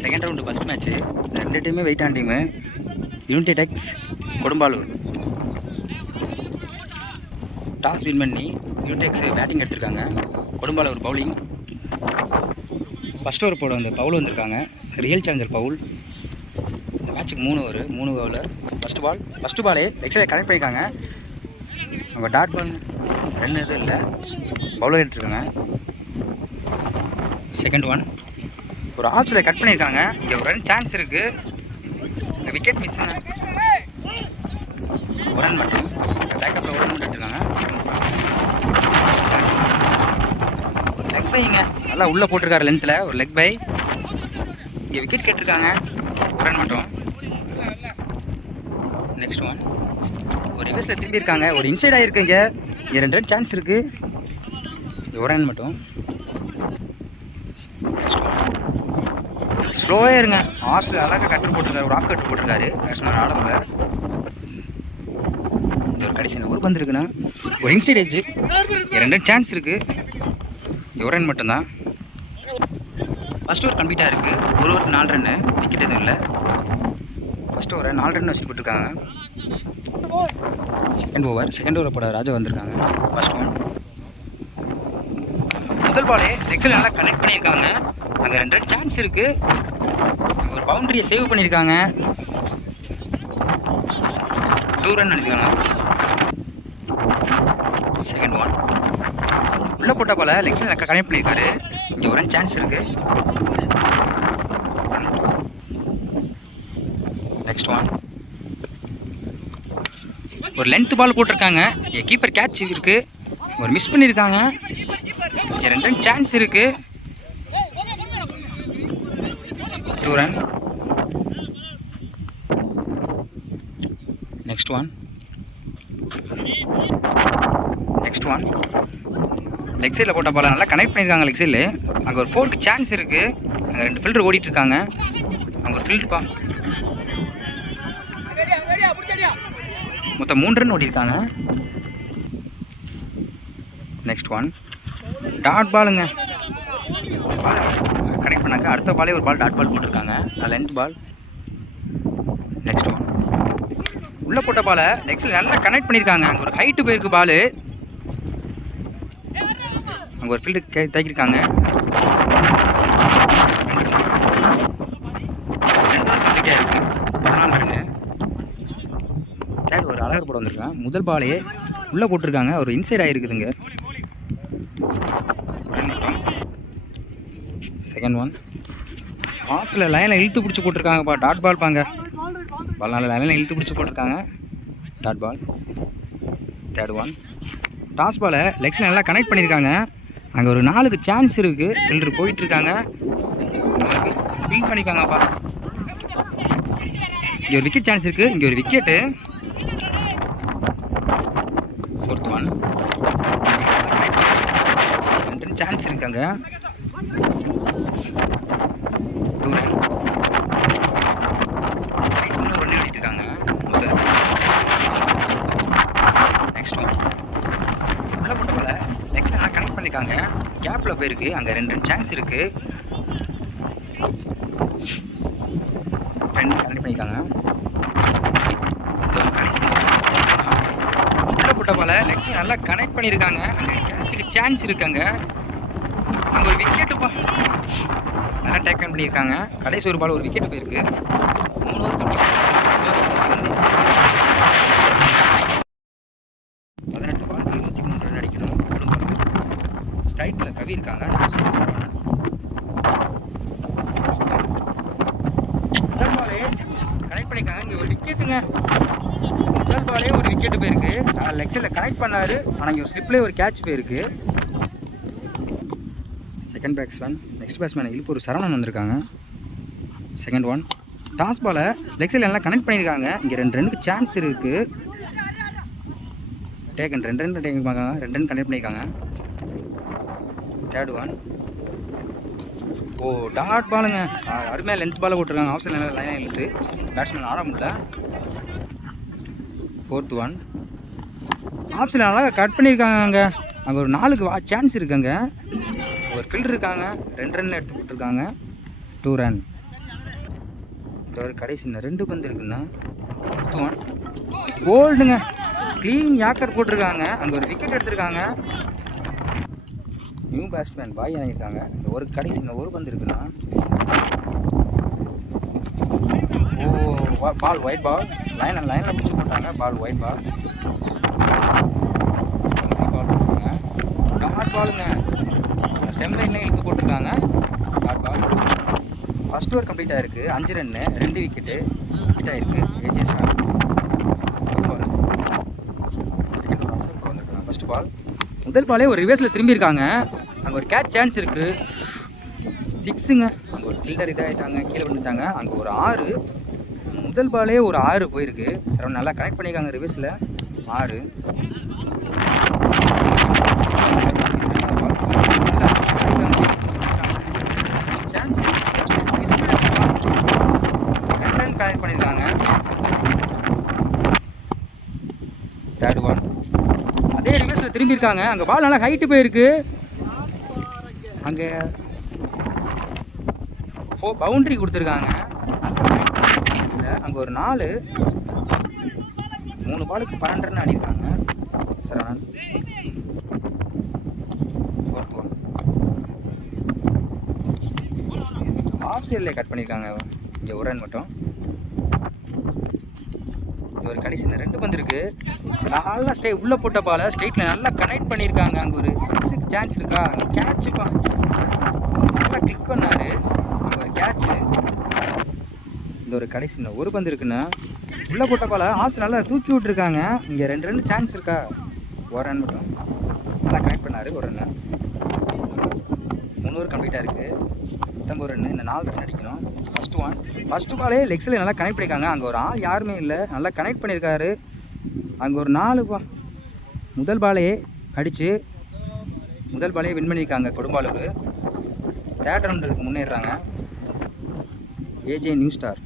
Second round first match. ரெண்டு டீமே வெயிட்டான டீமு. யூனிட்டி டெக்ஸ் கொடும்பாலூர். டாஸ் வின் பண்ணி யூனிடெக்ஸ் பேட்டிங் எடுத்திருக்காங்க. கொடும்பாலூர் பவுலிங். ஃபஸ்ட் ஓவர் போட வந்து பவுல் வந்திருக்காங்க. Real challenger bowl. இந்த மேட்ச்சுக்கு 3 பவுலர். ஃபஸ்ட்டு பாலே எக்ஸைட் கனெக்ட் பண்ணியிருக்காங்க. அவங்க டாட் பால் 2 எதுவும் இல்லை, பவுலர் எடுத்துருக்காங்க. செகண்ட் ஒன் ஒரு ஆப்ஸில் கட் பண்ணியிருக்காங்க. இங்கே ஒரு ரன் சான்ஸ் இருக்குது. இந்த விக்கெட் மிஸ்ஸுங்க. ஒரு ரன் மட்டும் பேக்கப்பில் ஒரு ரன் மட்டும் எடுத்துருக்காங்க. லெக் பைங்க நல்லா உள்ளே போட்டிருக்காரு லென்த்தில். ஒரு லெக் பை. இங்கே விக்கெட் கேட்டிருக்காங்க. ஒரு ரன் மட்டும். நெக்ஸ்ட் ஒன் ஒரு ரிவர்ஸில் திரும்பியிருக்காங்க. ஒரு இன்சைட் ஆகிருக்குங்க. இங்கே 2 ரன் சான்ஸ் இருக்குது. ஒரு ரன் மட்டும். நெக்ஸ்ட் ஒன் ஸ்லோவாக இருங்க. ஆஃப்ஸில் அழகாக கட்டு போட்டிருக்காரு. ஒரு ஆஃப் கட்டு போட்டிருக்காரு. பேட்ஸ்மேன் ஆடல. இந்த ஒரு கடைசி ஒரு பந்து இருக்குன்னா ஒரு இன்சைட் எட்ஜு. 2 ரன் சான்ஸ் இருக்குது. ஒரு ரன் மட்டும்தான். ஃபஸ்ட் ஓவர் கம்ப்ளீட்டாக இருக்குது. ஒரு ஓவருக்கு 4 ரன்னு. விக்கெட் எதுவும் இல்லை. ஃபஸ்ட் ஓவரை 4 ரன் வச்சுட்டு போட்டிருக்காங்க. செகண்ட் ஓவர் போட ராஜா வந்திருக்காங்க. ஃபஸ்ட் ஒன் முதல் பாலே லெக்ஸில் நல்லா கனெக்ட் பண்ணியிருக்காங்க. அங்கே 2 ரன் சான்ஸ் இருக்குது. ஒரு பவுண்டரியை சேவ் பண்ணியிருக்காங்க. 2 ரன் அடிக்கிறாங்க. செகண்ட் ஒன் உள்ளே போட்ட போல் லெக்ஸில் நல்லா கனெக்ட் பண்ணியிருக்காரு. இங்கே ஒரு ரன் சான்ஸ் இருக்குது. நெக்ஸ்ட் ஒன் ஒரு லென்த் பால் போட்டிருக்காங்க. இங்கே கீப்பர் கேட்ச் இருக்குது. ஒரு மிஸ் பண்ணியிருக்காங்க. இங்கே 2 ரன் சான்ஸ் இருக்குது. 2 ரன். நெக்ஸ்ட் ஒன் லெக் சைடில் போட்ட பால் நல்லா கனெக்ட் பண்ணியிருக்காங்க. லெக் சைடில் அங்கே ஒரு 4க்கு சான்ஸ் இருக்குது. அங்கே 2 ஃபீல்டர் ஓடிட்டுருக்காங்க. அங்கே ஒரு ஃபீல்டு மொத்தம் 3 ரன் ஓடிருக்காங்க. நெக்ஸ்ட் ஒன் டாட் பாலுங்க. ஒரு பால் கனெக்ட் பண்ணாக்க அடுத்த பாலே ஒரு பால் டாட் பால் போட்டிருக்காங்க. லென்த் பால். நெக்ஸ்ட் ஒன் உள்ளே போட்ட பாலை லெக்ஸில் நல்லா கனெக்ட் பண்ணியிருக்காங்க. அங்கே ஒரு ஹைட்டு போயிருக்கு பால். அங்கே ஒரு ஃபீல்டு தைக்கிருக்காங்க. 2 கம்ப்ளீட்டாக இருக்குது. 14 ரன்னு. தேர்ட் ஒரு அழகர் போட வந்திருக்காங்க. முதல் பாலே உள்ளே போட்டிருக்காங்க. ஒரு இன்சைட் ஆகிருக்குதுங்க. செகண்ட் ஒன் ஆஃபில் லைனில் இழுத்து பிடிச்சி போட்டிருக்காங்கப்பா. டாட் பால் பாங்க. பால் நல்ல லைனில் இழுத்து பிடிச்சி போட்டிருக்காங்க. Dot ball. தேர்ட் ஒன் டாஸ் பாலை லெக்ஸில் நல்லா கனெக்ட் பண்ணியிருக்காங்க. அங்கே ஒரு 4க்கு சான்ஸ் இருக்குது. ஃபீல்டர் போயிட்டுருக்காங்க. ஃபீல்ட் பண்ணியிருக்காங்கப்பா. இங்கே ஒரு விக்கெட் சான்ஸ் இருக்குது. இங்கே ஒரு wicket. Fourth one 2 run chance இருக்காங்க. 2 ரன். ரைஸ் பண்ண ஒரு ரன் ஆடிட்டுருக்காங்க. நெக்ஸ்ட் ஒன் உள்ள போட்ட போல நெக்ஸ்ட் நல்லா கனெக்ட் பண்ணியிருக்காங்க. கேப்பில் போயிருக்கு. அங்கே 2 ரன் சான்ஸ் இருக்குது. 2 கனெக்ட் பண்ணியிருக்காங்க. உள்ள போட்ட போல நெக்ஸ்ட் நல்லா கனெக்ட் பண்ணியிருக்காங்க. அங்கே கேட்சுக்கு சான்ஸ் இருக்காங்க. அங்கே ஒரு விக்கெட்டுப்பா நல்லா டேக் பண்ணியிருக்காங்க. கடைசி ஒரு பால் ஒரு விக்கெட்டு போயிருக்கு. 3 ஓவர் கம்ப்ளீட். 18 பாலுக்கு 23 ரன் அடிக்கணும். ஸ்ட்ரைக்கில் கவி இருக்காங்க. சரவணன். முதல் பாலே கனெக்ட் பண்ணியிருக்காங்க. இங்கே ஒரு விக்கெட்டுங்க. முதல் பாலே ஒரு விக்கெட்டு போயிருக்கு. லெக்ஸில் கனெக்ட் பண்ணார். ஆனால் இங்கே ஒரு ஸ்லிப்லேயே ஒரு கேட்ச் போயிருக்கு. Second batsman next batsman Iluppur Saravanan வந்திருக்காங்க. செகண்ட் ஒன் டாஸ் பாலை லெக்ஸில் எல்லாம் கனெக்ட் பண்ணியிருக்காங்க. இங்கே 2 ரன்னுக்கு சான்ஸ் இருக்குது. டேக்கன் 2 ரன் டேக் பார்க்காங்க. 2 ரன் கனெக்ட் பண்ணியிருக்காங்க. தேர்ட் ஒன் டாட் பாலுங்க. அருமையாக லென்த் பாலை போட்டிருக்காங்க. ஆஃப் சைடில் லைனாக இழுத்து பேட்ஸ்மேன் ஆட முடியல. ஃபோர்த் ஒன் ஆஃப் சைடில் நல்லா கட் பண்ணியிருக்காங்க. அங்கே ஒரு 4க்கு சான்ஸ் இருக்குங்க. ஒரு ஃபீல்டர் இருக்காங்க. 2 ரன் எடுத்து போட்டிருக்காங்க. 2 ரன். இந்த ஒரு கடைசி இன்னும் 2 பந்து இருக்குண்ணா. 5th one போல்டுங்க. க்ளீன் யாக்கர் போட்டிருக்காங்க. அங்கே ஒரு விக்கெட் எடுத்திருக்காங்க. நியூ பேட்ஸ்மேன் பாய் இறங்கியிருக்காங்க. இந்த ஒரு கடைசி இன்னும் ஒரு பந்து இருக்குண்ணா. ஓ பால் ஒயிட் பால். லைனில் பிடிச்சி போட்டாங்க. பால் ஒயிட் பால். பால் போட்டிருக்காங்க. டாட் பாலுங்க. ஸ்டெம் லைனில் இழுத்து போட்டிருக்காங்க. Dot ball. First over complete ஆகிருக்கு. 5 ரன்னு 2 விக்கெட்டு விக்கெட் ஆகிருக்கு. A J Shah ball. Second over அசல் வந்துருக்காங்க. First ball. முதல் பாலே ஒரு ரிவர்ஸில் திரும்பியிருக்காங்க. அங்கே ஒரு கேட்ச் சான்ஸ் இருக்குது. 6ங்க. அங்கே ஒரு ஃபீல்டர் இதாகிட்டாங்க. கீழே விழுந்துட்டாங்க. அங்கே ஒரு 6. முதல் பாலே ஒரு 6 போயிருக்கு. சரவணன் நல்லா கனெக்ட் பண்ணியிருக்காங்க ரிவர்ஸில். 6 சான்ஸ் கனெக்ட் பண்ணியிருக்காங்க. 3rd one. அதே ரிவர்ஸில் திரும்பியிருக்காங்க. அங்கே பால் நல்லா ஹைட்டு போயிருக்கு. அங்கே பவுண்ட்ரி கொடுத்துருக்காங்க. அங்கே ஒரு 4. 3 பாலுக்கு 12 ரன் ஆடிருக்காங்க சரவணன். 4th one. ஆஃப் சைடில் கட் பண்ணியிருக்காங்க. இங்கே ஒரு ரன் மட்டும். ஒரு கடைசி 2 பந்து இருக்குது. நல்லா உள்ளே போட்ட பாலை ஸ்ட்ரெயிட்டில் நல்லா கனெக்ட் பண்ணியிருக்காங்க. அங்கே ஒரு 6க்கு சான்ஸ் இருக்கா. கேட்சுப்பா நல்லா கிளிக் பண்ணார். அங்கே ஒரு கேட்சு. இந்த ஒரு கடைசி ஒரு பந்து இருக்குன்னா உள்ளே போட்ட பாலை ஆப்ஸ் நல்லா தூக்கி விட்டுருக்காங்க. இங்கே 2 ரன் சான்ஸ் இருக்கா. ஒரு ரன் மட்டும் நல்லா கனெக்ட் பண்ணார். ஒரு ரன்னு. 3 ஓவர் கம்ப்ளீட்டாக இருக்குது. 19 ரன். இன்னும் 4 ரன் அடிக்கணும். ஃபஸ்ட்டு பாலே லெக்ஸில் நல்லா கனெக்ட் பண்ணியிருக்காங்க. அங்கே ஒரு ஆள் யாருமே இல்லை. நல்லா கனெக்ட் பண்ணியிருக்காரு. அங்கே ஒரு 4 முதல் பாலே அடித்து முதல் பாலே வின் பண்ணியிருக்காங்க கொடும்பாலூர். 3rd ரவுண்டுக்கு முன்னேறாங்க. AJ new star.